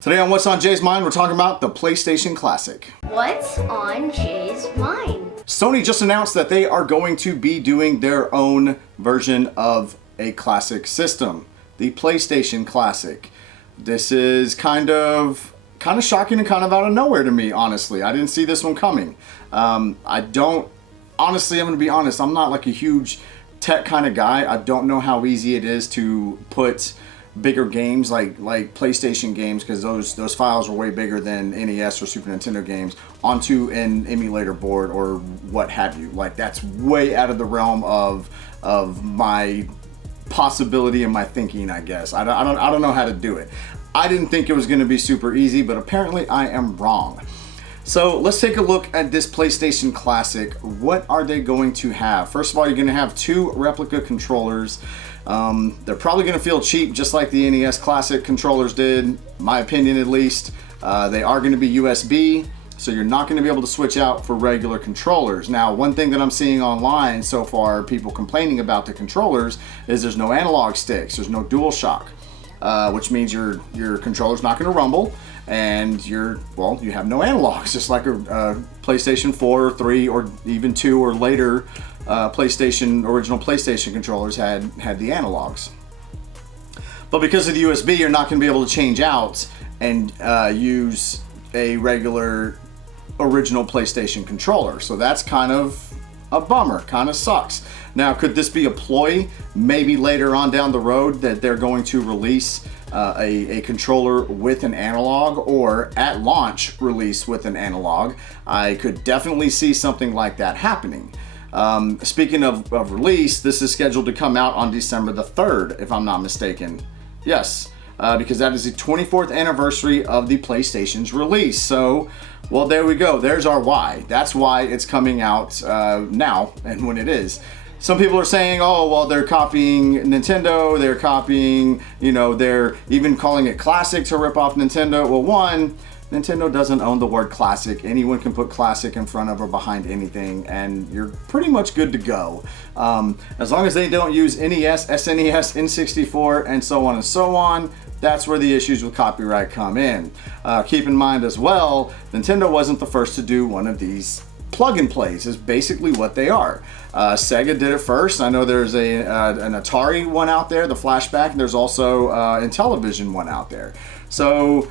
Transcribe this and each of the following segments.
Today on What's on Jay's Mind, we're talking about the PlayStation Classic. What's on Jay's mind? Sony just announced that they are going to be doing their own version of a classic system, the PlayStation Classic. This is kind of shocking and kind of out of nowhere to me, honestly. I didn't see this one coming. I'm going to be honest, I'm not like a huge tech kind of guy. I don't know how easy it is to put bigger games like PlayStation games, because those files are way bigger than NES or Super Nintendo games, onto an emulator board or what have you. Like, that's way out of the realm of my possibility and my thinking, I guess. I don't know how to do it. I didn't think it was going to be super easy, but apparently I am wrong. So let's take a look at this PlayStation Classic. What are they going to have? First of all, you're going to have two replica controllers. They're probably going to feel cheap, just like the NES Classic controllers did, my opinion at least. They are going to be USB, so you're not going to be able to switch out for regular controllers. Now, one thing that I'm seeing online so far, people complaining about the controllers, is there's no analog sticks, there's no DualShock, which means your controller's not going to rumble, and you have no analogs, just like a PlayStation 4 or 3 or even 2 or later original PlayStation controllers had the analogs. But because of the USB, you're not going to be able to change out and use a regular original PlayStation controller. So that's kind of a bummer, kind of sucks. Now, could this be a ploy maybe later on down the road that they're going to release a controller with an analog, or at launch release with an analog? I could definitely see something like that happening. Speaking of release, this is scheduled to come out on December the 3rd, if I'm not mistaken. Yes, because that is the 24th anniversary of the PlayStation's release. So, well, there we go. There's our why. That's why it's coming out now and when it is. Some people are saying, oh, well, they're copying Nintendo, they're copying, they're even calling it classic to rip off Nintendo. Well, one, Nintendo doesn't own the word classic. Anyone can put classic in front of or behind anything, and you're pretty much good to go. As long as they don't use NES, SNES, N64, and so on and so on, that's where the issues with copyright come in. Keep in mind as well, Nintendo wasn't the first to do one of these plug and plays, is basically what they are. Sega did it first. I know there's an Atari one out there, the Flashback, and there's also an Intellivision one out there. So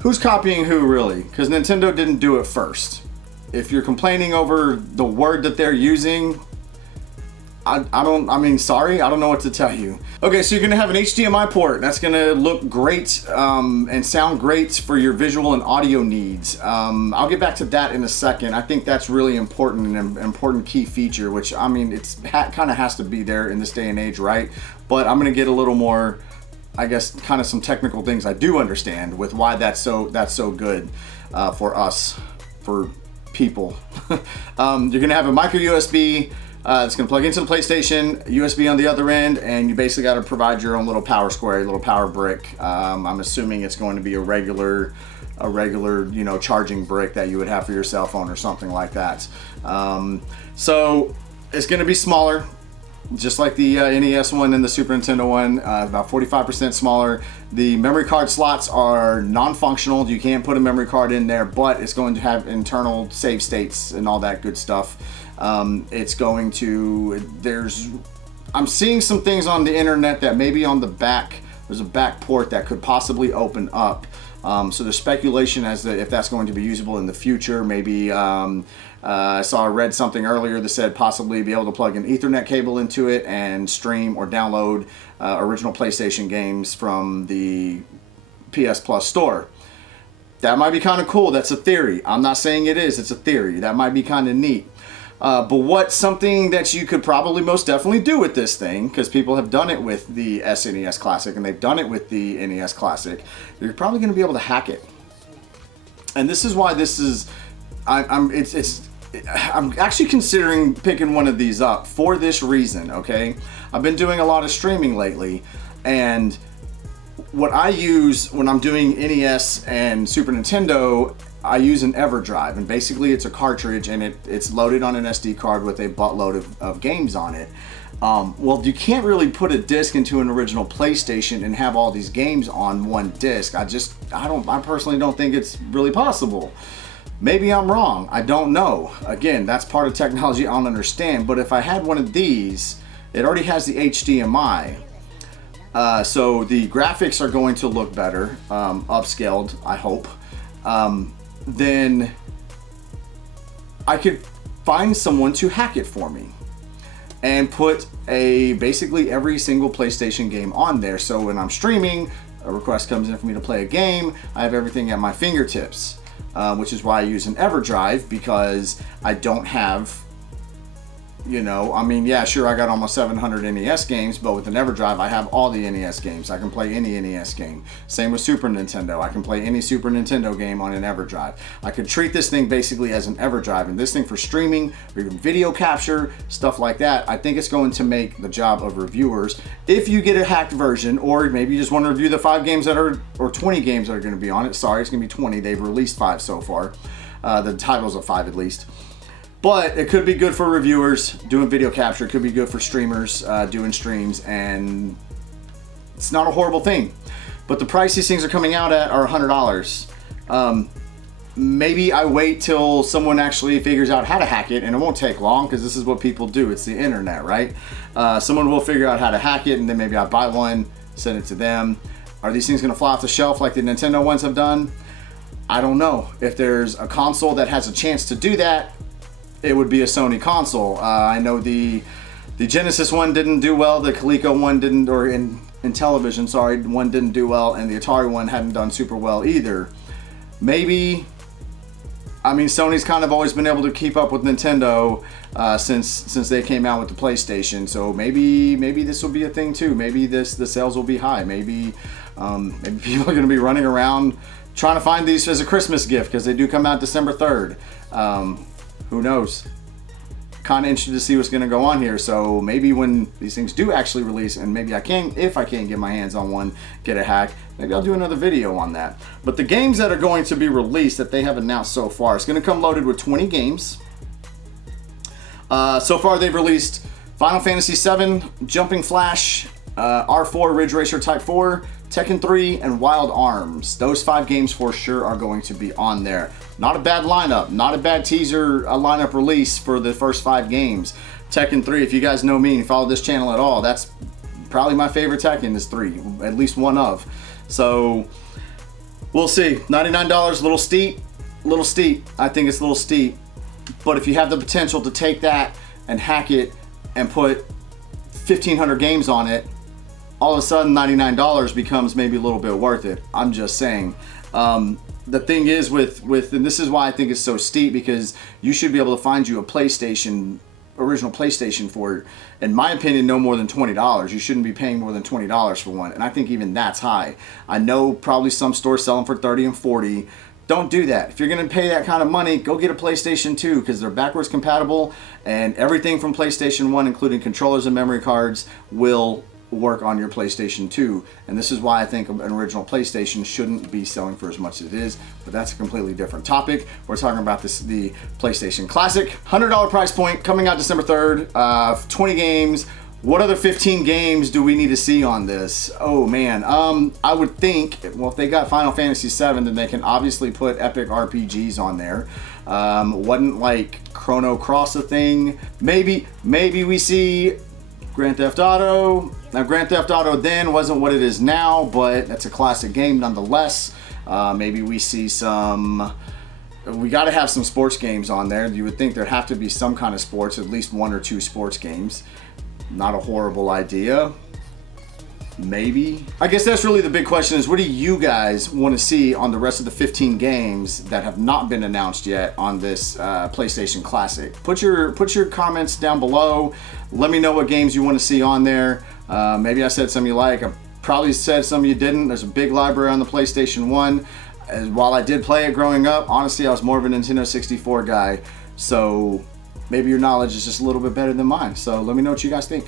who's copying who, really? Because Nintendo didn't do it first. If you're complaining over the word that they're using, sorry, I don't know what to tell you. Okay, so you're gonna have an HDMI port. That's gonna look great and sound great for your visual and audio needs. I'll get back to that in a second. I think that's really important, and an important key feature, which, it's kind of has to be there in this day and age, right? But I'm gonna get a little more, I guess, kind of some technical things I do understand with why that's so good for us, for people. You're gonna have a micro USB. It's going to plug into the PlayStation, USB on the other end, and you basically got to provide your own little power square, a little power brick. I'm assuming it's going to be a regular, charging brick that you would have for your cell phone or something like that. So it's going to be smaller, just like the NES one and the Super Nintendo one, about 45% smaller. The memory card slots are non-functional. You can't put a memory card in there, but it's going to have internal save states and all that good stuff. I'm seeing some things on the internet that maybe on the back, there's a back port that could possibly open up. So there's speculation as to if that's going to be usable in the future. Maybe I read something earlier that said possibly be able to plug an Ethernet cable into it and stream or download original PlayStation games from the PS Plus store. That might be kind of cool. That's a theory. I'm not saying it is. It's a theory. That might be kind of neat. But something that you could probably most definitely do with this thing, because people have done it with the SNES Classic and they've done it with the NES Classic, you're probably going to be able to hack it. And this is why this is, I'm actually considering picking one of these up for this reason. Okay, I've been doing a lot of streaming lately, and what I use when I'm doing NES and Super Nintendo, I use an EverDrive, and basically it's a cartridge, and it's loaded on an SD card with a buttload of games on it. Well, you can't really put a disc into an original PlayStation and have all these games on one disc. I personally don't think it's really possible. Maybe I'm wrong. I don't know. Again, that's part of technology I don't understand. But if I had one of these, it already has the HDMI. So the graphics are going to look better, upscaled, I hope. Then I could find someone to hack it for me and put basically every single PlayStation game on there. So when I'm streaming, a request comes in for me to play a game, I have everything at my fingertips, which is why I use an EverDrive, because I don't have, yeah, sure, I got almost 700 NES games, but with an EverDrive, I have all the NES games. I can play any NES game. Same with Super Nintendo. I can play any Super Nintendo game on an EverDrive. I could treat this thing basically as an EverDrive, and this thing for streaming or even video capture, stuff like that, I think it's going to make the job of reviewers. If you get a hacked version, or maybe you just want to review the 5 games or 20 games that are going to be on it. Sorry, it's going to be 20. They've released 5 so far. The titles of 5 at least. But it could be good for reviewers doing video capture. It could be good for streamers doing streams, and it's not a horrible thing. But the price these things are coming out at are $100. Maybe I wait till someone actually figures out how to hack it, and it won't take long because this is what people do. It's the internet, right? Someone will figure out how to hack it, and then maybe I buy one, send it to them. Are these things going to fly off the shelf like the Nintendo ones have done? I don't know. If there's a console that has a chance to do that, it would be a Sony console. I know the Genesis one didn't do well, the Coleco one didn't, or in television, sorry, one didn't do well, and the Atari one hadn't done super well either. Maybe, Sony's kind of always been able to keep up with Nintendo since they came out with the PlayStation, so maybe this will be a thing too. Maybe the sales will be high. Maybe people are going to be running around trying to find these as a Christmas gift, because they do come out December 3rd. Who knows? Kind of interested to see what's going to go on here. So maybe when these things do actually release, and maybe if I can get my hands on one, get a hack, maybe I'll do another video on that. But the games that are going to be released that they have announced so far, it's going to come loaded with 20 games. So far they've released Final Fantasy VII, Jumping Flash, R4 Ridge Racer Type 4, Tekken 3, and Wild Arms. Those 5 games for sure are going to be on there. Not a bad lineup, not a bad teaser lineup release for the first 5 games. Tekken 3, if you guys know me and follow this channel at all, that's probably my favorite Tekken is 3, at least one of. So we'll see. $99, a little steep, I think it's a little steep. But if you have the potential to take that and hack it and put 1,500 games on it, all of a sudden $99 becomes maybe a little bit worth it. I'm just saying. The thing is with and this is why I think it's so steep, because you should be able to find you a original PlayStation for, in my opinion, no more than $20. You shouldn't be paying more than $20 for one, and I think even that's high. I know probably some stores sell them for $30 and $40. Don't do that. If you're going to pay that kind of money, go get a PlayStation 2, because they're backwards compatible, and everything from PlayStation 1, including controllers and memory cards, will work on your PlayStation 2. And this is why I think an original PlayStation shouldn't be selling for as much as it is, but that's a completely different topic. We're talking about the PlayStation Classic, $100 price point, coming out December 3rd, 20 games. What other 15 games do we need to see on this? Oh man, I would think, well, if they got Final Fantasy VII, then they can obviously put epic RPGs on there. Wasn't like Chrono Cross a thing? Maybe we see Grand Theft Auto. Now, Grand Theft Auto then wasn't what it is now, but that's a classic game nonetheless. Maybe we see we got to have some sports games on there. You would think there'd have to be some kind of sports, at least 1 or 2 sports games. Not a horrible idea. Maybe. I guess that's really the big question, is what do you guys want to see on the rest of the 15 games that have not been announced yet on this PlayStation Classic? Put your comments down below. Let me know what games you want to see on there. Maybe I said some you like. I probably said some you didn't. There's a big library on the PlayStation 1. While I did play it growing up, honestly, I was more of a Nintendo 64 guy. So maybe your knowledge is just a little bit better than mine. So let me know what you guys think.